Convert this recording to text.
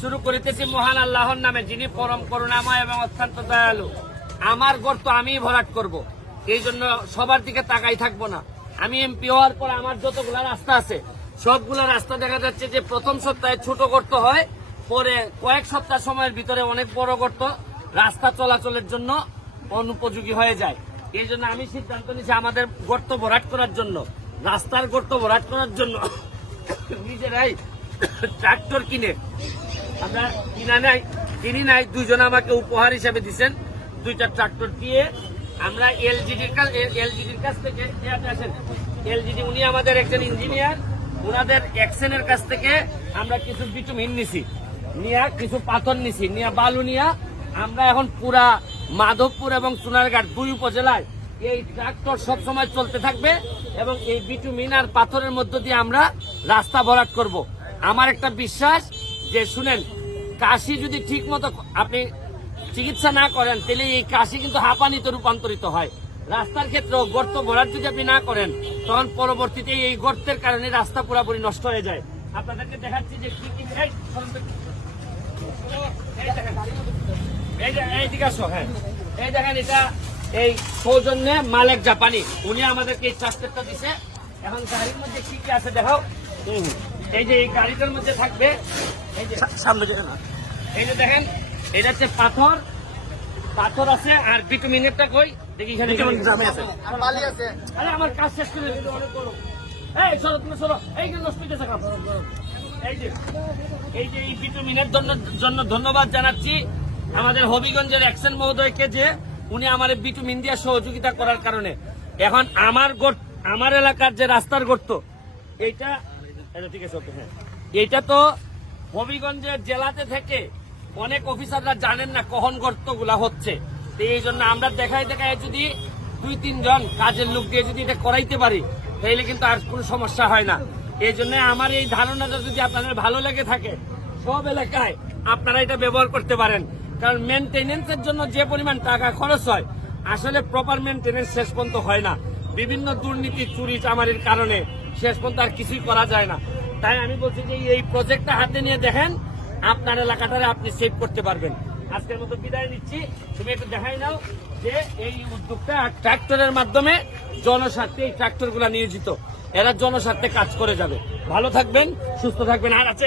শুরু করিতেছি মহান আল্লাহর নামে, যিনি পরম করুণাময় এবং অত্যন্ত দয়ালু। আমার গর্ত আমি ভরাট করব, এই জন্য সবার দিকে তাকাই থাকবো না। আমি এমপি হওয়ার পর আমার যতগুলা রাস্তা আছে সবগুলা রাস্তা দেখা যাচ্ছে যে প্রথম সপ্তাহে ছোট গর্ত হয়, পরে কয়েক সপ্তাহ সময়ের ভিতরে অনেক বড় গর্ত রাস্তা চলাচলের জন্য অনুপযোগী হয়ে যায়। এই জন্য আমি সিদ্ধান্ত নিয়েছি আমাদের গর্ত ভরাট করার জন্য, রাস্তার গর্ত ভরাট করার জন্য নিজেরাই ট্রাক্টর কিনে, আমরা কিনি নাই, দুইজন আমাকে উপহার হিসেবে দিচ্ছেন, 2টা ট্রাক্টর দিয়ে আমরা এলজিডির কাছ থেকে, এলজিডি উনি আমাদের একজন ইঞ্জিনিয়ার, ওনাদের অ্যাকশনের কাছ থেকে আমরা কিছু বিটুমিন নিছি, নিয়ে কিছু পাথর নিছি, নিয়ে বালু নিয়ে আমরা এখন পুরা মাধবপুর এবং সোনারঘাট 2 উপজেলায় এই ট্রাক্টর সবসময় চলতে থাকবে এবং এই বিটুমিন আর পাথরের মধ্য দিয়ে আমরা রাস্তা ভরাট করব। আমার একটা বিশ্বাস যে শুনেন, কাশি যদি ঠিক মতো আপনি চিকিৎসা না করেন তাহলে এই কাশি কিন্তু হাঁপানিতে রূপান্তরিত হয়। রাস্তার ক্ষেত্রেও গর্ত ভরাট যদি আপনি না করেন তখন পরবর্তীতে এই গর্তের কারণে রাস্তা পুরোপুরি নষ্ট হয়ে যায়। আপনাদেরকে দেখাচ্ছি যে কি কি এইদিকে আসো। হ্যাঁ, এই দেখেন, এটা এই সৌজন্যে মালেক জাপানি, উনি আমাদেরকে এই ট্রাক্টরটা দিছে। এখন গাড়ির মধ্যে কি কি আছে দেখাও। এই যে এই গাড়িটার মধ্যে থাকবে, এই যে সামনে এই যে দেখেন, এটা হচ্ছে পাথর আছে আর বিটুমিনেরটা কই দেখি, এখানে আরে আমার কাজ শেষ করে দিতে অনেক বড়। এই সরো, তুমি সরো, এই যে নষ্ট হইতেছে কাজ। এই যে এই বিটুমিনের জন্য ধন্যবাদ জানাচ্ছি আমাদের হবিগঞ্জের অ্যাকশন মহোদয়কে, যে উনি আমার বিটুমিন দিয়ে সহযোগিতা করার কারণে এখন আমার এলাকার যে রাস্তার গর্ত এইটা ঠিক আছে। হ্যাঁ, এইটা তো হবিগঞ্জের জেলাতে থেকে অনেক অফিসাররা জানেন না কখন গর্তগুলা হচ্ছে। এই জন্য আমরা দেখায় যদি 2-3 জন কাজের লোক দিয়ে যদি এটা করাইতে পারি তাহলে কিন্তু আর কোনো সমস্যা হয় না। এই জন্য আমার এই ধারণাটা যদি আপনাদের ভালো লেগে থাকে, সব এলাকায় আপনারা এটা ব্যবহার করতে পারেন। কারণ মেনটেনেন্সের জন্য যে পরিমাণ টাকা খরচ হয়, আসলে প্রপার মেনটেনেন্স শেষ পর্যন্ত হয় না। বিভিন্ন দুর্নীতি, চুরি চামারির কারণে শেষ পর্যন্ত আর কিছুই করা যায় না। তাই আমি বলছি যে এই প্রজেক্টটা হাতে নিয়ে দেখেন, আপনার এলাকাটারে আপনি সেভ করতে পারবেন। আজকের মতো বিদায় নিচ্ছি। তুমি একটু দেখাই নাও যে এই উদ্যোগটা ট্রাক্টরের মাধ্যমে জনস্বার্থে এই ট্রাক্টরগুলা নিয়োজিত, এরা জনস্বার্থে কাজ করে যাবে। ভালো থাকবেন, সুস্থ থাকবেন। আর আছে